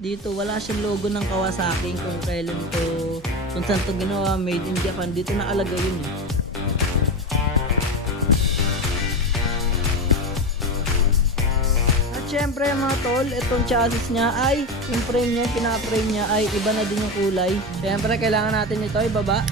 Dito wala siyang logo ng Kawasaki kung kailan to, kung saan to ginawa, made in Japan. Dito nakalagay yun eh. At syempre mga tol, itong chassis niya ay, yung frame niya, yung pinaka-frame niya ay iba na din yung kulay. Syempre kailangan natin ito ibaba.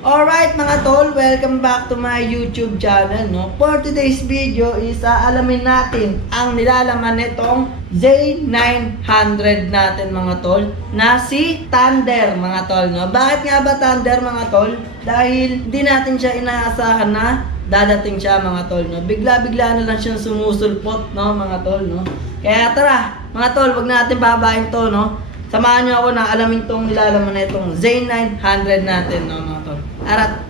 Alright mga tol, welcome back to my YouTube channel, no? For today's video is alamin natin ang nilalaman nitong Z900 natin mga tol, na si Thunder mga tol, no? Bakit nga ba Thunder mga tol? Dahil hindi natin siya inaasahan na dadating siya mga tol, no? Bigla-bigla na lang siyang sumusulpot, no mga tol, no? Kaya tara mga tol, wag natin babahin to, no? Samahan niyo ako na alamin tong nilalaman na itong Z900 natin, no mga tol. Arat,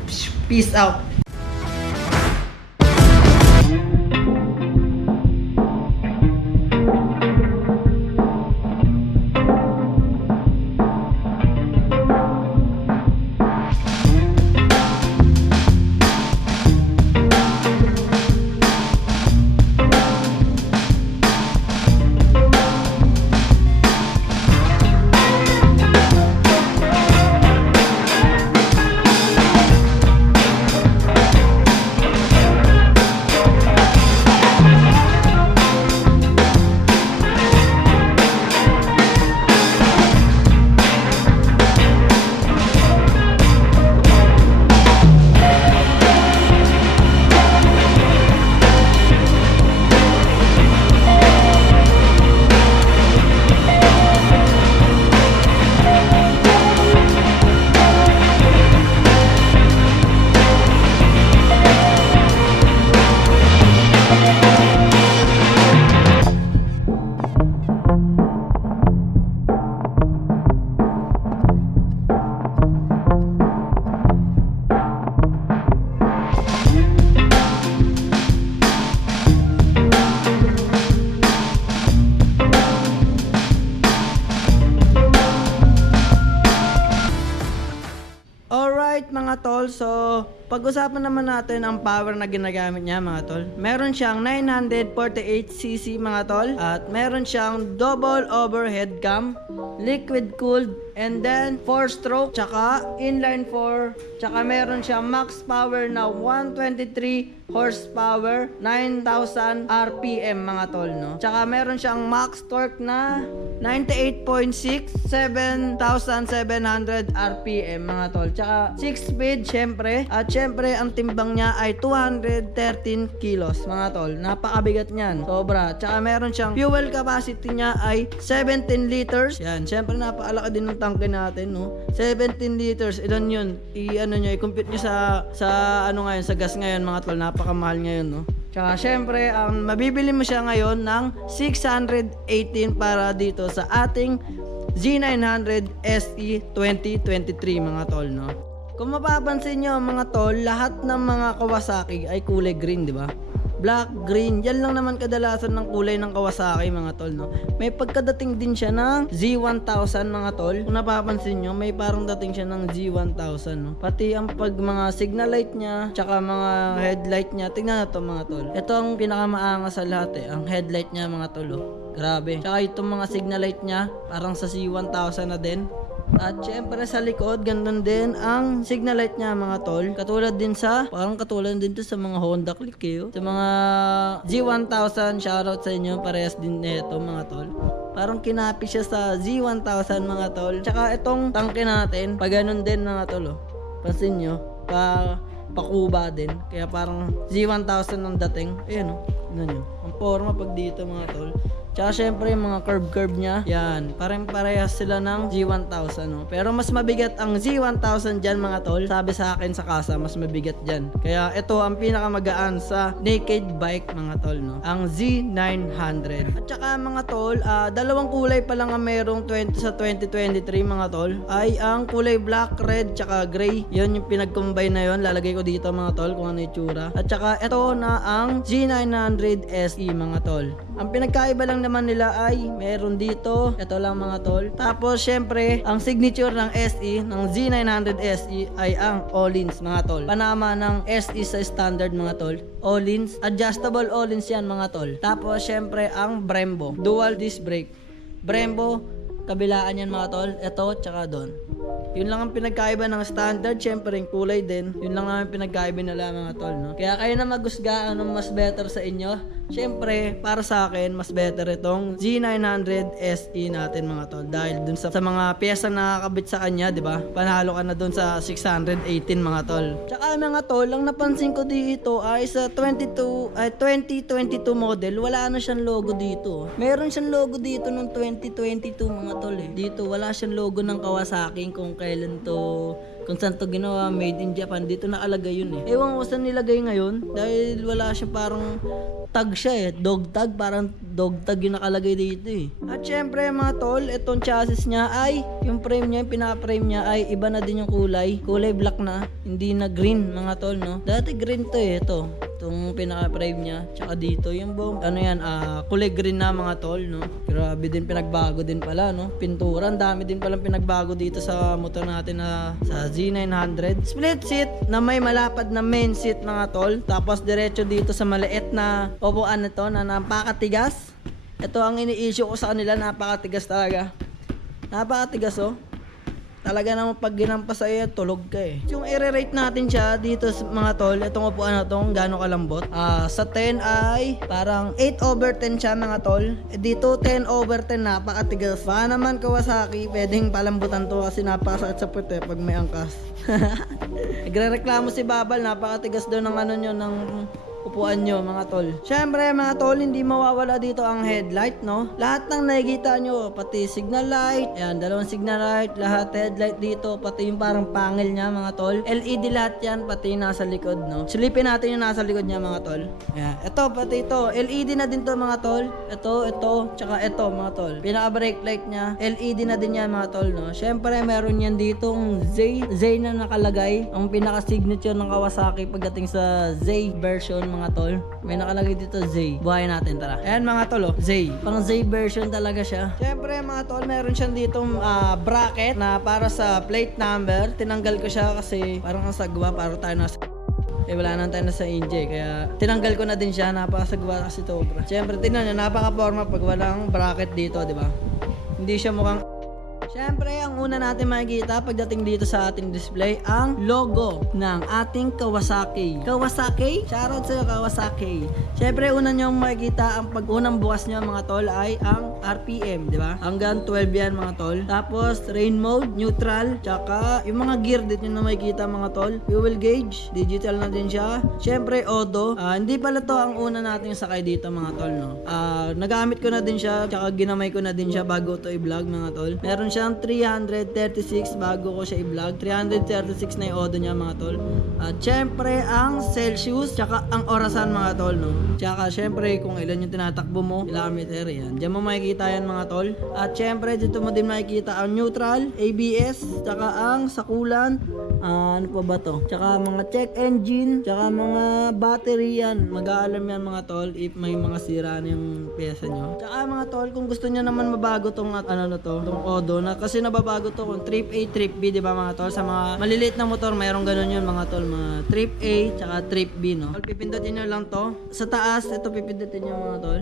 peace out. Alright mga tol, so pag-usapan naman natin ang power na ginagamit niya mga tol. Meron siyang 948cc mga tol, at meron siyang double overhead cam, liquid cooled, and then 4-stroke, tsaka inline 4, tsaka meron siyang max power na 123 horsepower, 9,000 RPM mga tol, no? Tsaka meron siyang max torque na 98.6, 7,700 RPM mga tol. Tsaka 6-speed syempre, at syempre ang timbang niya ay 213 kilos mga tol. Napakabigat niyan, sobra. Tsaka meron siyang fuel capacity niya ay 17 liters. Yan, syempre napakalaki din ng tangke natin, no? 17 liters, ilan yun? I-compute nyo sa ano ngayon, sa gas ngayon mga tol, napakamahal ngayon, no? Tsaka syempre, mabibili mo siya ngayon ng 618 para dito sa ating Z900 SE 2023 mga tol, no? Kung mapapansin nyo mga tol, lahat ng mga Kawasaki ay kulay green, di ba? Black, green, yan lang naman kadalasan ng kulay ng Kawasaki mga tol, no? May pagkadating din siya ng Z1000 mga tol. Kung napapansin nyo, may parang dating siya ng Z1000, no? Pati ang mga signal light niya, tsaka mga headlight niya, tignan na to mga tol. Ito ang pinakamaangas sa lahat eh, ang headlight niya mga tol, oh. Grabe. Tsaka itong mga signal light niya, parang sa Z1000 na din. At syempre sa likod, ganun din ang signal light niya mga tol. Katulad din parang katulad din to sa mga Honda Click eh, oh. Sa mga Z1000, shoutout sa inyo, parehas din nito mga tol. Parang kinapi siya sa Z1000 mga tol. Tsaka itong tangke natin, pa ganun din mga tol, oh. Pansin nyo, pakuba din. Kaya parang Z1000 ang dating. Ayan, oh. Tignan nyo. Ang forma pag dito mga tol. Tsaka syempre yung mga curve niya, yan, parang parehas sila ng G1000, no? Pero mas mabigat ang Z1000 dyan mga tol. Sabi sa akin sa kasa, mas mabigat dyan. Kaya ito ang pinakamagaan sa naked bike mga tol, no? Ang Z900. At saka mga tol, dalawang kulay pa lang ang merong sa 2023 mga tol. Ay ang kulay black, red, tsaka gray. Yun yung pinag-combine na yun. Lalagay ko dito mga tol kung ano yung tsura. At saka ito na ang Z900 SE mga tol. Ang pinagkaiba lang lang naman nila ay meron dito. Ito lang mga tol. Tapos syempre, ang signature ng SE, ng Z900 SE ay ang Öhlins mga tol. Panama ng SE sa standard mga tol. Öhlins, adjustable Öhlins yan mga tol. Tapos syempre ang Brembo, dual disc brake. Brembo, kabilaan yan mga tol. Ito, tsaka doon. Yun lang ang pinagkaiba ng standard. Syempre yung kulay din. Yun lang ang pinagkaiba nila mga tol, no? Kaya kayo na magusga anong mas better sa inyo. Syempre, para sa akin, mas better itong Z900 SE natin mga tol. Dahil dun sa mga pyesa na nakakabit sa kanya, di ba? Panalo ka na dun sa 618 mga tol. Tsaka mga tol, ang napansin ko dito ay sa 2022 model, wala na siyang logo dito. Meron siyang logo dito nung 2022 mga tol eh. Dito, wala siyang logo ng Kawasaki kung kailan to, kung saan to ginawa, made in Japan. Dito nakalagay yun eh. Ewan ko saan nilagay ngayon dahil wala siya, parang tag siya eh, dog tag, parang dog tag yung nakalagay dito eh. At syempre mga tol, itong chassis niya ay, yung frame niya, yung pinaka-frame niya ay iba na din yung kulay black na, hindi na green mga tol, no? Dati green to eh, itong pinaka-frame niya, tsaka dito yung kulay green na mga tol, no? Grabe din, pinagbago din pala, no? Pintura, ang dami din palang pinagbago dito sa motor natin na sa Z900. Split seat na may malapad na main seat mga tol, tapos diretso dito sa maliit na upuan nito na napakatigas. Ito ang ini-issue ko sa kanila, napakatigas talaga. Napakatigas oh. Talaga naman pag ginampas sa iyo, tulog ka eh. Yung i-rate natin siya dito mga tol, itong upuan na itong gano'ng kalambot. Sa 10 ay parang 8/10 siya mga tol. Dito 10/10, napakatigas. Baka naman Kawasaki, pwedeng palambutan to kasi napakasakit sa puwet eh pag may angkas. Nagre-reklamo si Babal, napakatigas daw ng ng upuan nyo mga tol. Syempre mga tol, hindi mawawala dito ang headlight, no? Lahat ng nakikita nyo, pati signal light, ayan, dalawang signal light, lahat headlight dito, pati yung parang pangil niya mga tol. LED lahat yan, pati yung nasa likod, no? Silipin natin yung nasa likod niya mga tol. Ayan, ito, pati ito, LED na din to mga tol. Ito, tsaka ito mga tol. Pinaka brake light niya, LED na din yan mga tol, no? Syempre meron yan ditong Z na nakalagay, ang pinaka signature ng Kawasaki pagdating sa Z version mga tol. May nakalagay dito Z. Buhayin natin, tara. Ayan mga tol, oh. Z. Pang Z version talaga siya. Siyempre mga tol, meron siyang ditong bracket na para sa plate number. Tinanggal ko siya kasi parang ang sagwa, para tayo nasa wala nang tayo nasa Inje, kaya tinanggal ko na din siya. Napakasagwa kasi to, bro. Siyempre, tingnan nyo, napaka-forma pag walang bracket dito, di ba? Hindi siya mukhang. Siyempre, ang una natin makikita pagdating dito sa ating display, ang logo ng ating Kawasaki. Kawasaki? Shoutout sa Kawasaki. Siyempre, una nyo makikita, ang pag-unang bukas nyo mga tol ay ang RPM, di ba? Hanggang 12 yan mga tol. Tapos, rain mode, neutral, tsaka yung mga gear dito nyo na makikita mga tol. Fuel gauge, digital na din siya. Siyempre, auto. Hindi pala to ang una nating sakay dito mga tol, no? Nagamit ko na din siya, tsaka ginamay ko na din siya bago to i-vlog mga tol. Meron siyang 336 bago ko siya i-vlog. 336 na yung odo niya mga tol. At syempre ang Celsius tsaka ang orasan mga tol, no? Tsaka syempre kung ilan yung tinatakbo mo, kilometer yan. Diyan mo makikita yan mga tol. At syempre dito mo din makikita ang neutral, ABS, tsaka ang sakulan. Ano pa ba to? Tsaka mga check engine, tsaka mga battery yan. Mag-aalam yan mga tol if may mga sira na yung pyesa nyo. Tsaka mga tol, kung gusto nyo naman mabago tong tong odo na, kasi nababago to kung trip A, trip B, di ba mga tol? Sa mga maliliit na motor, mayroong ganun yun mga tol, mga trip A, tsaka trip B, no? Pipindutin nyo lang to. Sa taas, ito pipindutin nyo mga tol.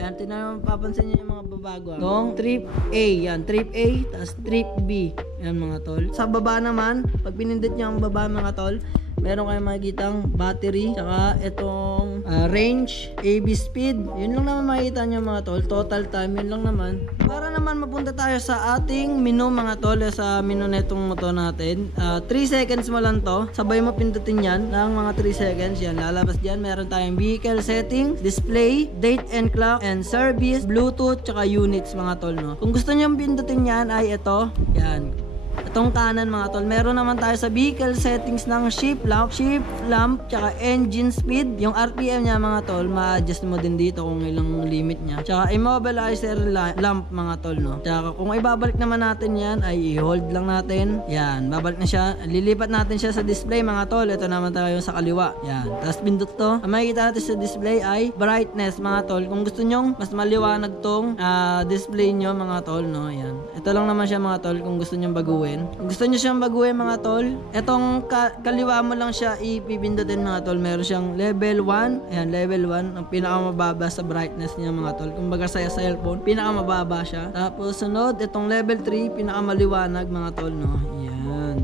Ayan, papansin nyo yung mga babago. Itong trip A, yan, trip A, tapos trip B. Yan mga tol. Sa baba naman, pag pinindot nyo ang baba mga tol, meron kayong makikitang battery, tsaka itong range, AB speed. Yun lang naman makikita nyo mga tol. Total time, yun lang naman. Para naman mapunta tayo sa ating menu mga tol, sa menu netong motor natin. 3 seconds mo lang to. Sabay mo pindutin yan ng mga 3 seconds. Yan, lalabas dyan. Meron tayong vehicle settings, display, date and clock, and service, bluetooth, tsaka units mga tol, no? Kung gusto nyo pindutin yan ay ito. Yan. Itong kanan mga tol, meron naman tayo sa vehicle settings ng shift lamp, tsaka engine speed. Yung RPM niya mga tol, ma-adjust mo din dito kung ilang limit niya. Tsaka immobilizer lamp mga tol, no. Tsaka kung ibabalik naman natin yan, ay i-hold lang natin. Yan, babalik na siya. Lilipat natin siya sa display mga tol. Ito naman tayo sa kaliwa. Yan, tapos pindot to. Ang makikita natin sa display ay brightness mga tol. Kung gusto nyong mas maliwanag tong display nyo mga tol, no. Yan, ito lang naman siya mga tol kung gusto nyong baguhin. Kung gusto nyo siyang baguhin mga tol, etong kaliwa mo lang siya ipipindutin mga tol. Meron siyang level 1. Ayan, level 1. Ang pinakamababa sa brightness niya mga tol. Kumbaga sa cellphone, pinakamababa siya. Tapos sunod, itong level 3, pinakamaliwanag mga tol, no. Ayan.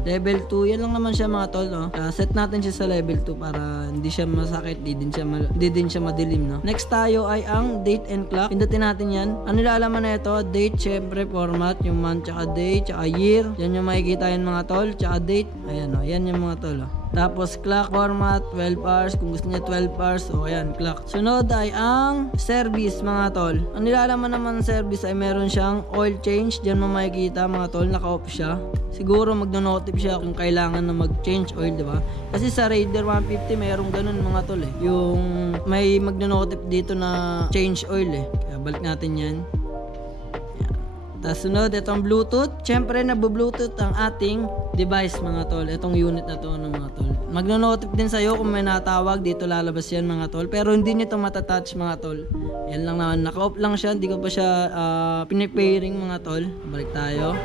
Level 2, yan lang naman siya mga tol, no. Set natin siya sa level 2 para hindi siya masakit, di din siya madilim, no. Next tayo ay ang date and clock. Pindutin natin yan. Ang nilalaman na ito, date, syempre, format, yung month, tsaka day, tsaka year. Yan yung makikita yan mga tol, tsaka date. Ayan, o. Yan yung mga tol, o. Tapos clock format 12 hours, kung gusto niya 12 hours, o ayan, clock. Sunod ay ang service mga tol. Ang nilalaman naman ng service ay meron siyang oil change. Diyan mo makikita mga tol, naka-off siya. Siguro magno-notif siya kung kailangan na mag-change oil, di ba? Kasi sa Raider 150 mayroong ganun mga tol eh. Yung may magno-notif dito na change oil eh. Kaya balik natin yan. Tapos sunod, itong Bluetooth. Siyempre, nagbo-Bluetooth ang ating device mga tol. Itong unit na to ng mga tol. Magno-notif din sa'yo kung may natawag. Dito lalabas yan mga tol. Pero hindi nyo ito matatouch mga tol. Yan lang naman. Naka-off lang siya. Hindi ko pa siya pinipairing mga tol. Balik tayo.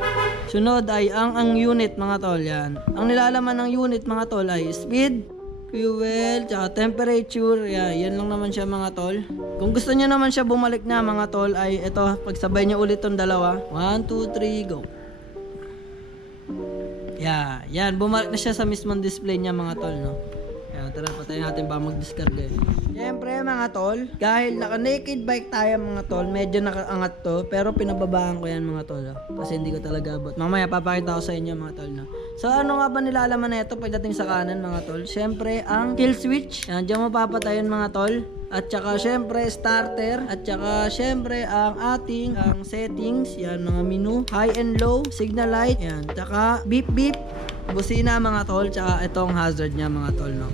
Sunod ay ang unit mga tol. Yan. Ang nilalaman ng unit mga tol ay speed, fuel, tsaka temperature. Yan lang naman siya mga tol. Kung gusto niyo naman siya bumalik na mga tol ay ito, pagsabay niyo ulit tong dalawa. 1, 2, 3, go. Yan, bumalik na siya sa mismong display niya mga tol, no. Kaya tara, patayin natin ba mag-discard eh. Siyempre mga tol, dahil naka-naked bike tayo mga tol, medyo nakaangat to, pero pinababaan ko yan mga tol, no? Kasi hindi ko talaga abot. Mamaya papakita ko sa inyo mga tol, no. So ano nga ba nilalaman na ito pagdating sa kanan mga tol? Siyempre ang kill switch. Yan, dyan mo papatayin mga tol. At saka syempre starter. At saka syempre ang ating settings. Yan, mga menu. High and low. Signal light. Yan. Tsaka beep beep. Busina mga tol. Tsaka itong hazard niya mga tol, no.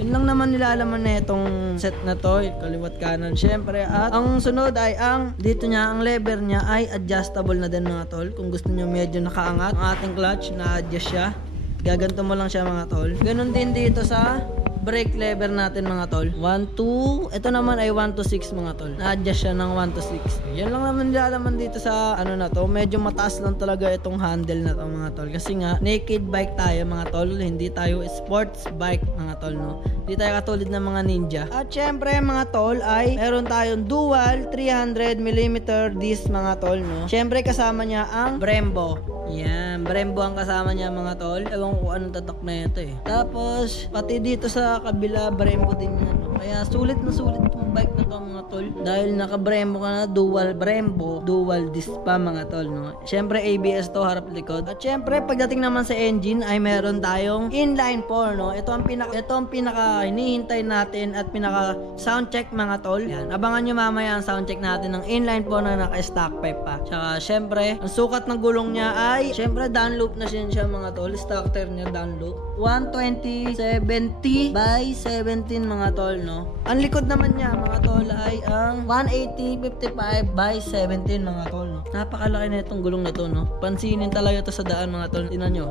Yun lang naman nilalaman na itong set na to, kaliwat kanan syempre. At ang sunod ay ang dito niya, ang lever niya ay adjustable na din mga tol. Kung gusto niyo medyo nakaangat ang ating clutch, na-adjust siya. Gaganto mo lang siya mga tol. Ganon din dito sa brake lever natin mga tol. 1, 2. Ito naman ay 1 to 6 mga tol. Na-adjust siya ng 1 to 6. Yan lang naman nilalaman dito sa ano na to. Medyo mataas lang talaga itong handle na to mga tol. Kasi nga, naked bike tayo mga tol. Hindi tayo sports bike mga tol, no. Hindi tayo katulad ng mga ninja. At syempre mga tol ay meron tayong dual 300mm disc mga tol, no. Syempre kasama niya ang Brembo. Yan, Brembo ang kasama niya mga tol. Ewan ko anong tatak na ito eh. Tapos, pati dito sa kabila, Brembo din yan, no? Kaya sulit na sulit itong bike na to mga tol. Dahil naka-Brembo ka na, dual Brembo, dual disc pa mga tol, no? Syempre ABS to, harap likod. At syempre, pagdating naman sa engine ay meron tayong inline 4, no? Ito ang pinaka hinihintay natin at pinaka sound check mga tol. Yan, abangan nyo mamaya ang sound check natin ng inline 4 na naka-stock pipe pa. Tsaka syempre, ang sukat ng gulong niya ay syempre down loop na siya mga tol. Stock tire niya down loop. 120/70 by 17 mga tol, no. Ang likod naman niya mga tol ay ang 180/55 by 17 mga tol, no. Napakalaki na itong gulong na to, no. Pansinin talaga ito sa daan mga tol. Tingnan nyo.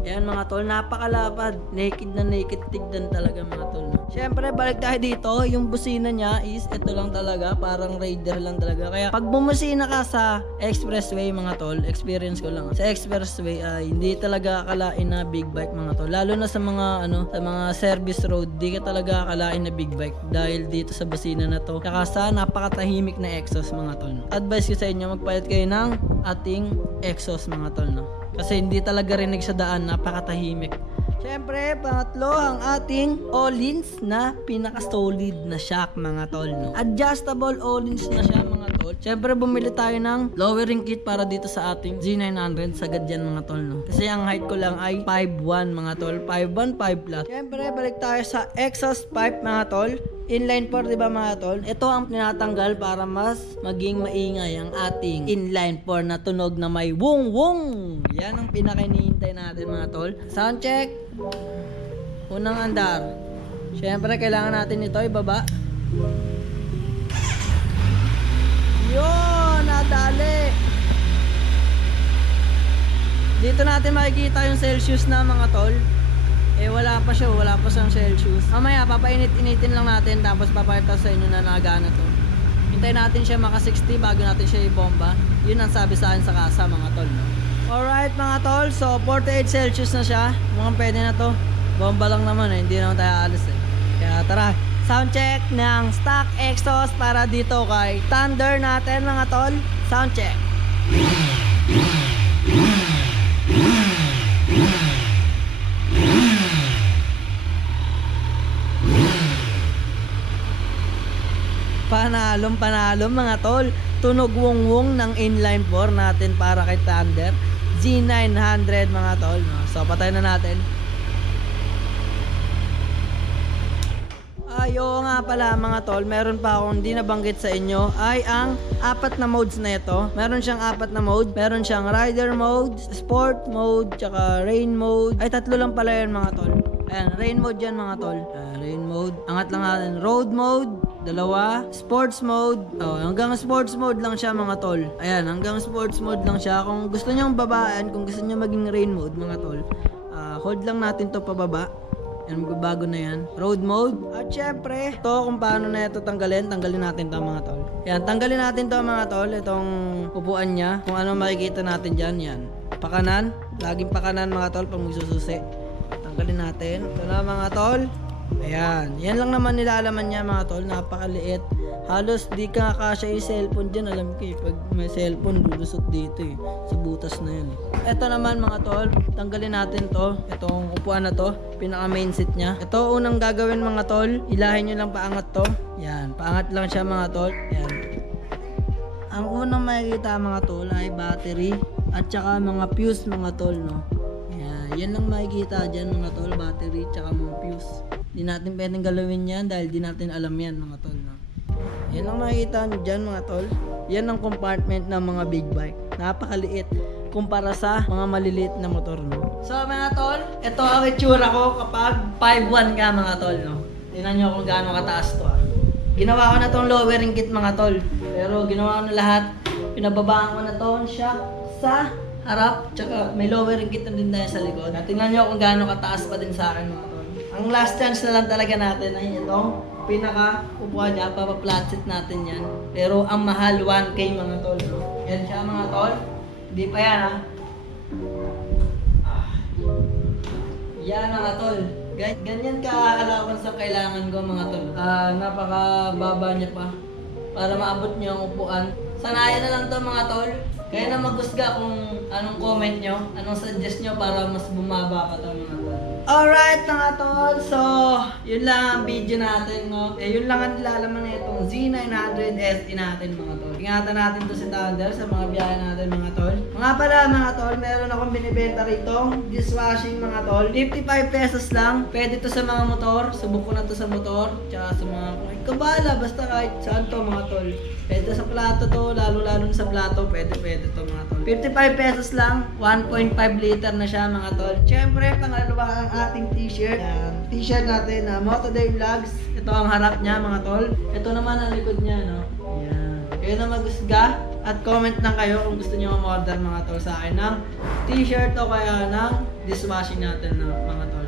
Ayan mga tol, napakalapad. Naked na naked, tignan talaga mga tol, no? Siyempre, balik tayo dito. Yung busina niya is ito lang talaga. Parang Raider lang talaga. Kaya pag bumusina ka sa expressway mga tol, experience ko lang. Sa expressway ay hindi talaga akalain na big bike mga tol. Lalo na sa mga sa mga service road, di ka talaga akalain na big bike. Dahil dito sa busina na to. Saka sa napakatahimik na exhaust mga tol, no? Advice ko sa inyo, magpalit kayo ng ating exhaust mga tol, no? Kasi hindi talaga rinig sa daan, napakatahimik. Siyempre, pangatlo, ang ating Öhlins na pinaka-solid na shock mga tol, no? Adjustable Öhlins na siya mga tol. tol. Syempre bumili tayo ng lowering kit para dito sa ating Z900. Sagad yan mga tol, no? Kasi ang height ko lang ay 5'1" mga tol. 5'1", 5 plus. Syempre balik tayo sa exhaust pipe mga tol. Inline 4, di ba mga tol? Ito ang tinatanggal para mas maging maingay ang ating inline 4 na tunog na may wung wung. Yan ang pinaka-hinihintay natin mga tol. Sound check. Unang andar. Syempre kailangan natin ito ibaba. Yun, nadali. Dito natin makikita yung Celsius na mga tol. Wala pa siyang Celsius. Mamaya papainit-initin lang natin tapos papakita sa inyo na nagana to. Hintayin natin siya maka 60 bago natin siya ibomba. Yun ang sabi sa akin sa kasa mga tol, no? Alright mga tol, so 48 Celsius na siya. Mukhang pwede na to. Bomba lang naman hindi naman tayo alis Kaya tara, sound check ng stock exhaust para dito kay Thunder natin mga tol. Sound check. Panalong mga tol. Tunog wong-wong ng inline 4 natin para kay Thunder Z900 mga tol, no? So patay na natin. Ayo nga pala mga tol, meron pa akong hindi nabanggit sa inyo ay ang 4 na modes na ito. Meron siyang 4 na mode. Meron siyang rider mode, sport mode, tsaka rain mode. Ay 3 lang pala yun mga tol. Ayan, rain mode yan mga tol. Rain mode. Angat lang natin. Road mode, 2. Sports mode. Hanggang sports mode lang siya mga tol. Ayan, hanggang sports mode lang siya. Kung gusto nyo babaan, kung gusto nyo maging rain mode mga tol, hold lang natin to pababa. Yan, magbabago na yan. Road mode. At syempre, ito kung paano na ito tanggalin natin to mga tol. Yan, tanggalin natin to mga tol. Itong upuan niya. Kung ano makikita natin dyan, yan. Pakanan. Laging pakanan mga tol pag magsususi. Tanggalin natin. Ito na mga tol. Ayan. Yan lang naman nilalaman niya mga tol. Napakaliit. Halos di ka kasya yung cellphone dyan. Alam ko pag may cellphone, lulusot dito sa butas na yun Ito naman mga tol, tanggalin natin to. Itong upuan na to, pinaka main seat niya. Ito unang gagawin mga tol, ilahin nyo lang paangat to. Yan, paangat lang siya mga tol. Yan. Ang unang makikita mga tol ay battery at saka mga fuse mga tol, no. Yan lang makikita dyan mga tol, battery tsaka mga fuse. Di natin pwedeng galawin yan dahil di natin alam yan mga tol, no. Yan lang makikita nyo dyan mga tol. Yan ang compartment ng mga big bike. Napakaliit kumpara sa mga maliliit na motor, no. So mga tol, ito ang itsura ko kapag 5'1" ka mga tol, no. Tingnan nyo kung gaano kataas to Ginawa ko na tong lowering kit mga tol. Pero ginawa ko na lahat. Pinababaan ko na to siya sa harap. Tsaka may lowering kit na din tayo sa likod. Tingnan nyo kung gaano kataas pa din sa akin mga tol. Ang last chance na lang talaga natin ay itong pinaka upuan niya, papa-flat seat natin yan. Pero ang mahal 1K mga tol, no? Yan siya mga tol. Hindi pa yan Yan mga tol. Ganyan ka-allowance ang kailangan ko mga tol. Napakababa niya pa. Para maabot niyo ang upuan. Sanayan na lang to mga tol. Kaya na maghusga kung anong comment nyo, anong suggest nyo para mas bumaba pa to mga tol. Alright mga tol, so yun lang ang video natin, no? Yun lang ang nilalaman na itong Z900 SE natin mga tol. Ingatan natin to si Thunder sa mga biyahe natin mga tol. Mga pala mga tol, meron akong binibenta rito dishwashing mga tol. 55 pesos lang. Pwede to sa mga motor. Subok ko na to sa motor. Tsaka sa mga kabala, basta kahit saan to mga tol. Pwede sa plato to, lalo sa plato, pwede to mga tol. 55 pesos lang, 1.5 liter na siya mga tol. Siyempre, pangalawa ang ating t-shirt. T-shirt natin na Moto Day Vlogs. Ito ang harap niya mga tol. Ito naman ang likod niya, no? Yan. Kayo na magusga at comment lang kayo kung gusto niyo mag-order mga tol sa akin ng t-shirt o kaya ng dishwashing natin na mga tol.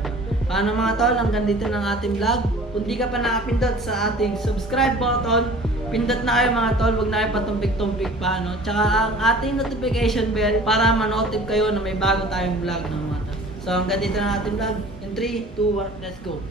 Paano mga tol, hanggang dito ng ating vlog. Kung di ka pa nakapindot sa ating subscribe button, pindot na kayo mga tol, huwag na kayo patumpik-tumpik pa, no? Tsaka ang ating notification bell para ma-notify kayo na may bago tayong vlog ng mga tol. So hanggang dito na ating vlog. In 3, 2, 1, let's go!